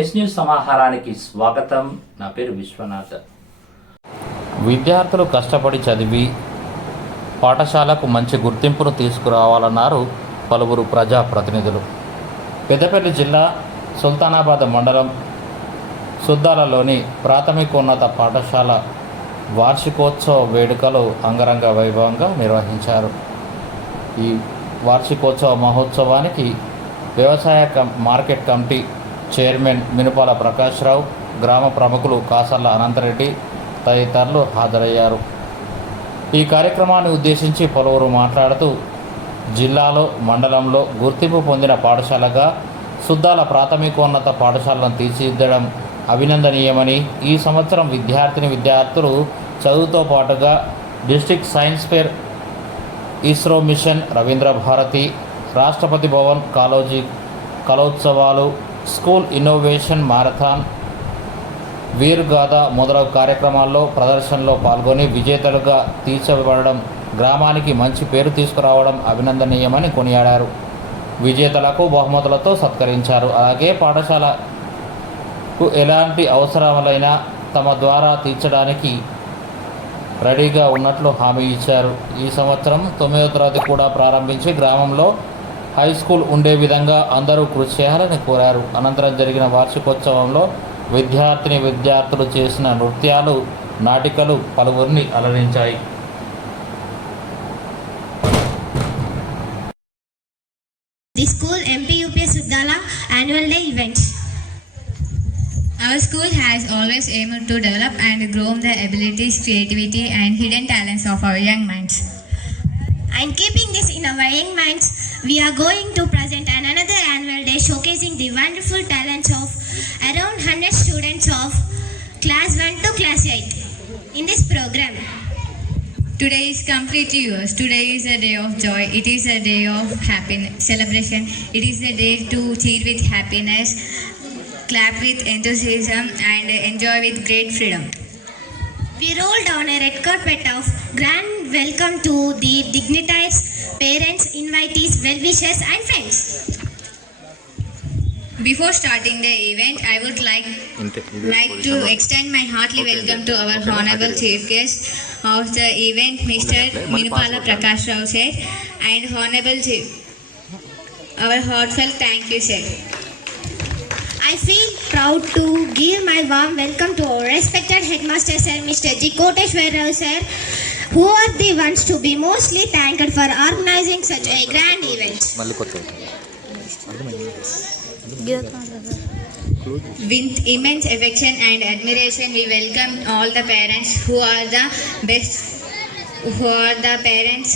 Yes news సమాహారానికి స్వాగతం. నా పేరు విశ్వనాథ్. విద్యార్థులు కష్టపడి చదివి పాఠశాలకు మంచి గుర్తింపును తీసుకురావాలన్నారు పలువురు ప్రజాప్రతినిధులు. పెద్దపల్లి జిల్లా సుల్తానాబాద్ మండలం సుద్దాలలోని ప్రాథమికోన్నత పాఠశాల వార్షికోత్సవ వేడుకలు అంగరంగ వైభవంగా నిర్వహించారు. ఈ వార్షికోత్సవ మహోత్సవానికి వ్యవసాయ cum market committee chairman Minupala Prakashrao గ్రామ ప్రముఖులు కాసర్ల అనంతరెడ్డి తదితరులు హాజరయ్యారు. ఈ కార్యక్రమాన్ని ఉద్దేశించి పలువురు మాట్లాడుతూ జిల్లాలో మండలంలో గుర్తింపు పొందిన పాఠశాలగా సుద్దాల ప్రాథమికోన్నత పాఠశాలను తీర్చిదిద్దడం అభినందనీయమని ఈ సంవత్సరం విద్యార్థిని విద్యార్థులు చదువుతో పాటుగా district science fair ISRO mission Ravindra Bharathi Rashtrapati Bhavan Kaloji కళోత్సవాలు school innovation marathon Veergatha మొదలగు కార్యక్రమాల్లో ప్రదర్శనలో పాల్గొని విజేతలుగా తీర్చబడడం గ్రామానికి మంచి పేరు తీసుకురావడం అభినందనీయమని కొనియాడారు. విజేతలకు బహుమతులతో సత్కరించారు. అలాగే పాఠశాలకు ఎలాంటి అవసరాలైనా తమ ద్వారా తీర్చడానికి రెడీగా ఉన్నట్లు హామీ ఇచ్చారు. ఈ సంవత్సరం తొమ్మిదో తరగతి కూడా ప్రారంభించి గ్రామంలో హై స్కూల్ ఉండే విధంగా అందరూ కృషి చేయాలని కోరారు అనంతరం జరిగిన వార్షికోత్సవంలో విద్యార్థిని విద్యార్థులు చేసిన నృత్యాలు నాటికలు పలువురిని అలరించాయి. Our school has always aimed to develop and grow the abilities, creativity, and hidden talents of our young minds. And keeping this in our young minds, we are going to present another annual day showcasing the wonderful talents of around 100 students of class 1 to class 8 in this program. Today is completely yours. Today is a day of joy. It is a day of happiness, celebration. It is a day to cheer with happiness, clap with enthusiasm, and enjoy with great freedom. We roll down a red carpet of grand welcome to the dignitaries, parents, invitees, well-wishers and friends. Before starting the event, I would like like to extend my heartily welcome to our honorable chief guest of the event, Mr. Minupala Prakash Rao sir, and honorable chief. Our heartfelt thank you, sir. I feel proud to give my warm welcome to our respected headmaster sir, Mr. G. Koteshwar Rao sir, who are the ones to be mostly thanked for organizing such a grand event. With immense affection and admiration, we welcome all the parents who are the best, who are the parents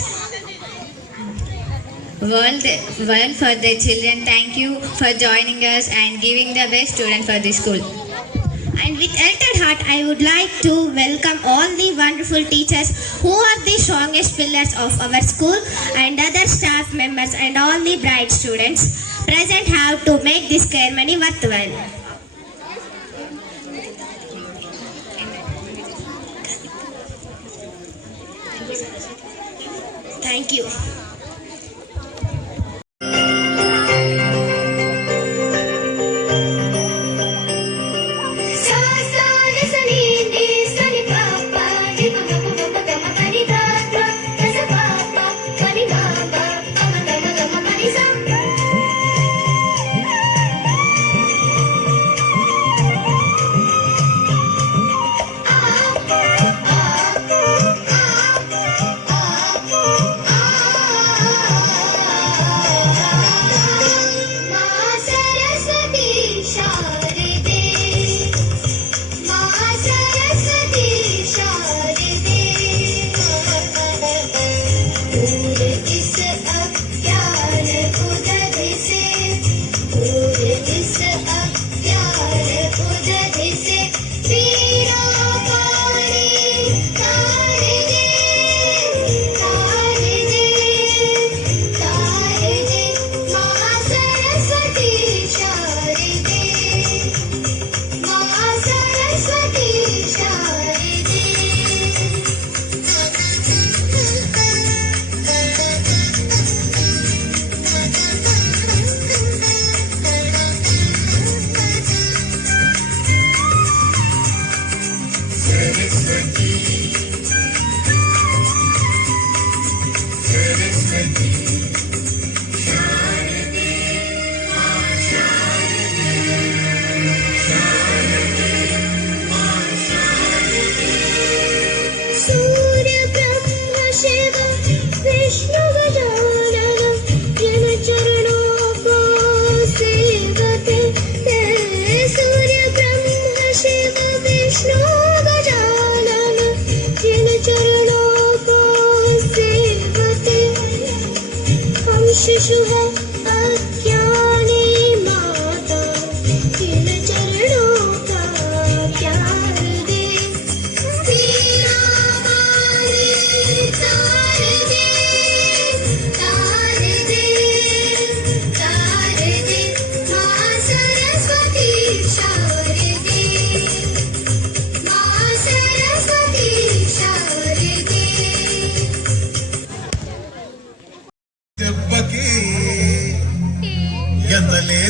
world, world for their children. Thank you for joining us and giving the best student for the school. And with elted heart, I would like to welcome all the wonderful teachers who are the strongest pillars of our school and other staff members and all the bright students present have to make this ceremony worthwhile. Thank you.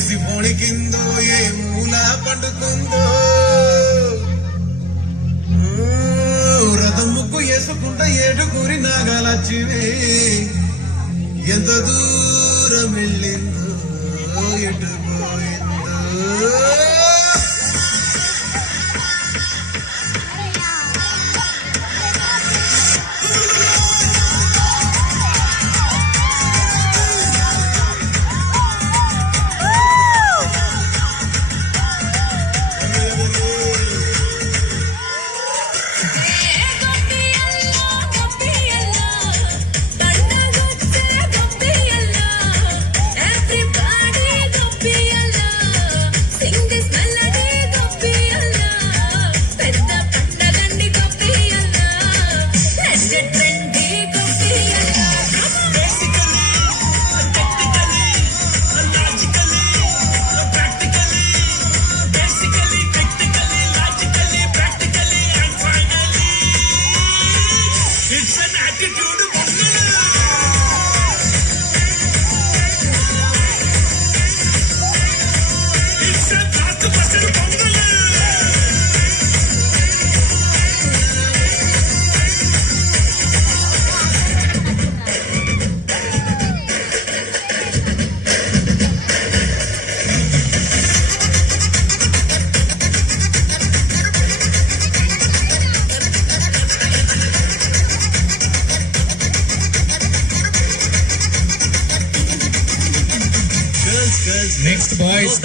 చేసి పొణికిందో ఏ మూల పండుకుందో రథం ముక్కు వేసుకుంట ఏడుగురి చివే. ఎంత దూరం వెళ్ళిందో ఎటు పోయిందో?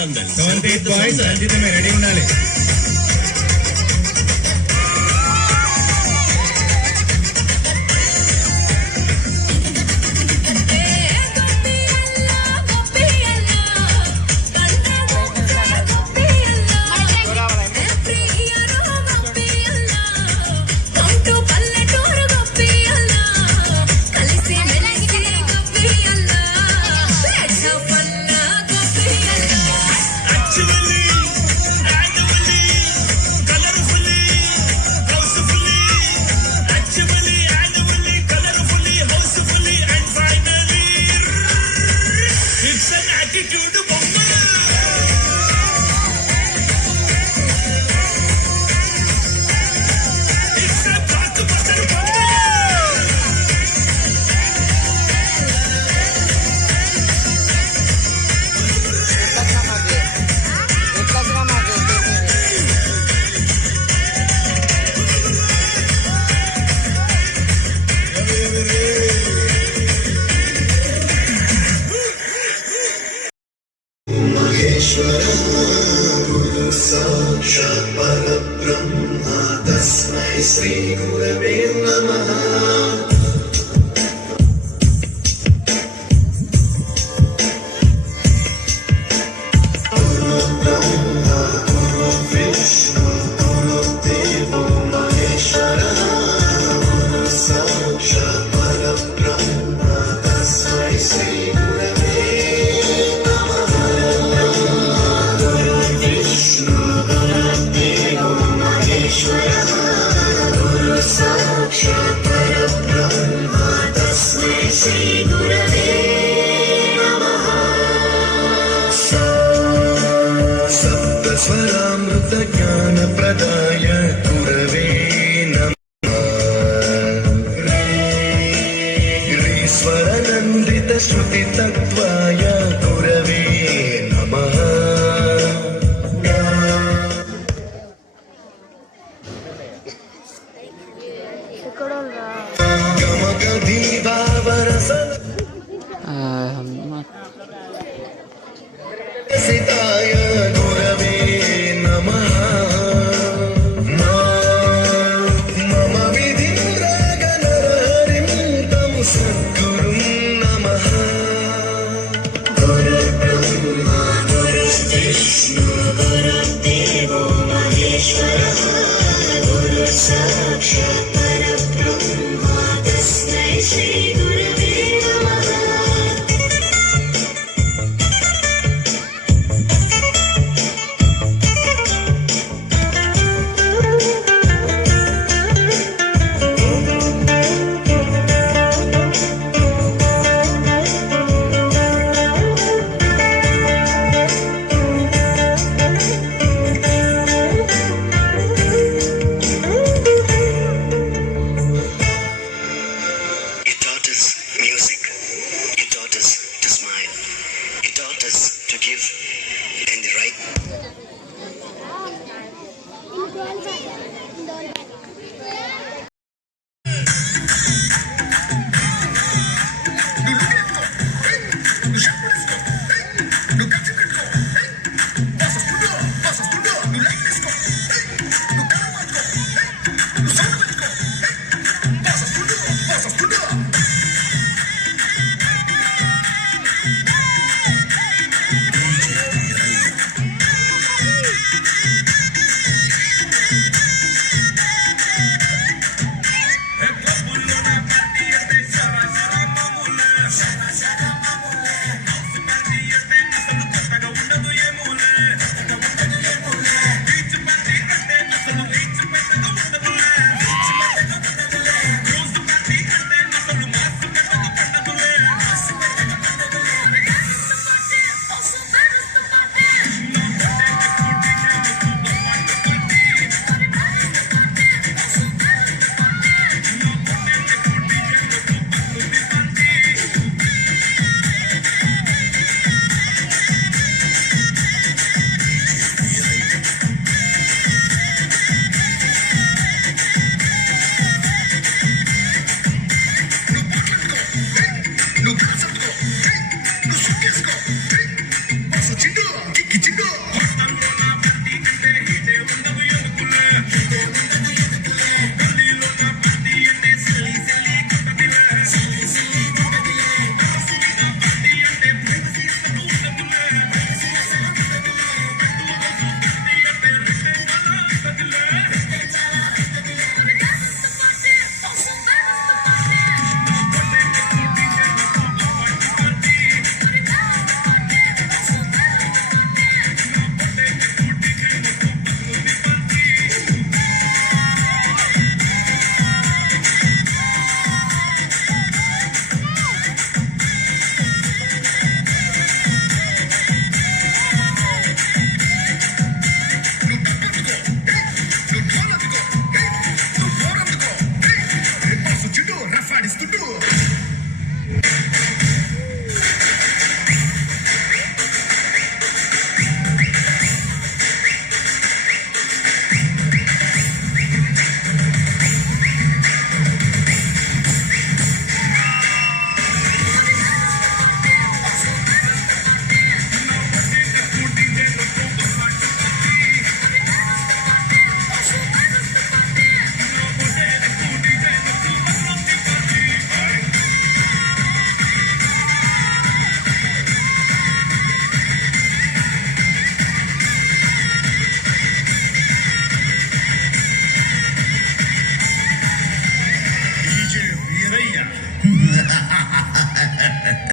దమ్ దల్ సెవెంత్ ఎయిత్ బాయ్స్ హల్దీ తో రెడీ ఉండాలి सप्तस्वरामृतज्ञानप्रदाय show. just